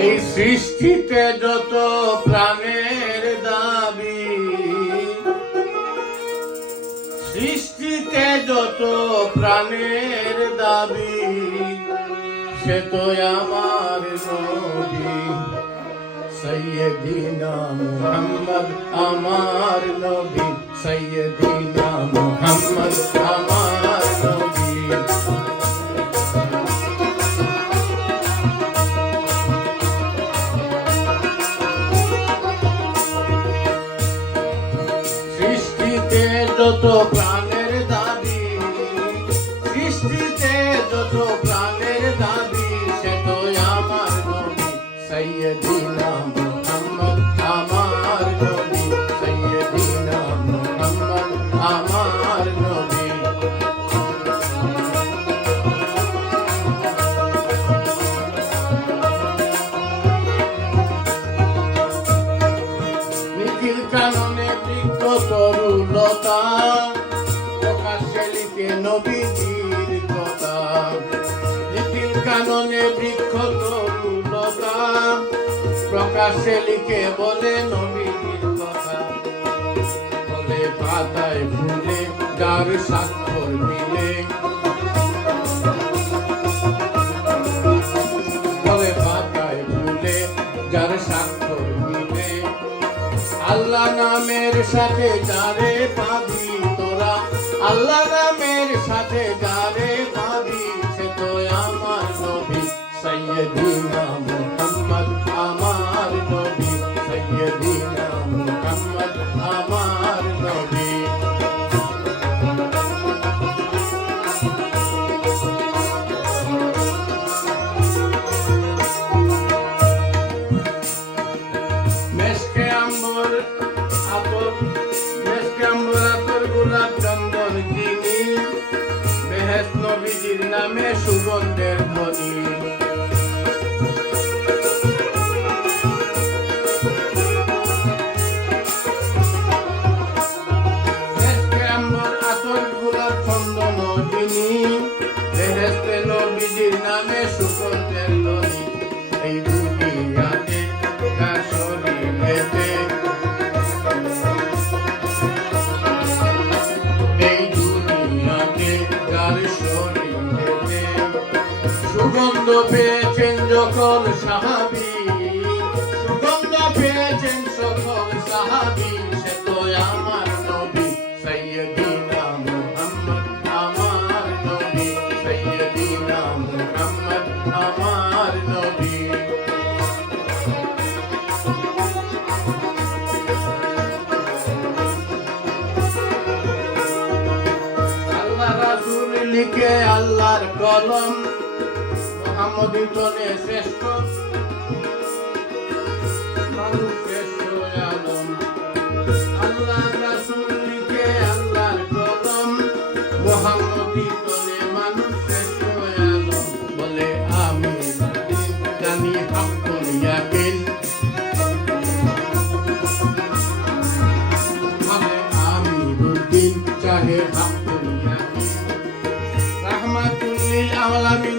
এই সৃষ্টিতে যত প্রাণের দাবি, সৃষ্টিতে যত প্রাণের দাবি, সে তো আমার নবী। সৈয়দিনা মুহাম্মদ আমার নবী সৈয়দিনা মুহাম্মদ যত প্রাণের দাবি সৃষ্টিতে যত প্রাণের দাবি সে তো আমার নবী সৈয়দিনা তরুলতা প্রকাশ্যে লিখে নবীজির কথা। নিখিল কাননে বৃক্ষ তরুলতা প্রকাশ্যে লিখে বলে নবীজির কথা। বলে পাতায় ফুলে, যার স্বাক্ষর মিলে। বলে পাতায় ফুলে, যার স্বাক্ষর আল্লাহ নামের সাথে যারে পাবি তোরা? আল্লাহ নামের সাথে যারে পাবি সে তো আমার নবী। সৈয়দিনা মুহাম্মদ, আমার নবী। সৈয়দিনা মুহাম্মদ। গোলাপ চন্দন চিনি বেহেস নবীজির নামে সুগন্ধের ধ্বনি। চন্দন চিনি সুগন্ধ পেয়েছেন যখন সাহাবি। সুগন্ধ পেয়েছেন সকল সাহাবি, সে তো আমার নবী সৈয়দিনা মুহাম্মদ, আমার নবী সৈয়দিনা মুহাম্মদ, আমার নবী। আল্লাহ রাসূল লিখে আল্লাহর কলম মোহাম্মদ তনে শ্রেষ্ঠ। মানুষ শ্রেষ্ঠ আলম। আল্লাহ রাসূল লিখে আল্লাহর কলম মোহাম্মদ তনে মানুষ শ্রেষ্ঠ আলম। বলে, আমি জানি হাক্কুল ইয়াকিন আমি দুদিন চাহে হাক্কুল ইয়াকিন রাহমাতুল্লিল আলামিন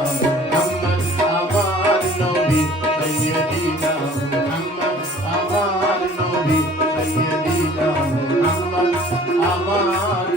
আমার আমার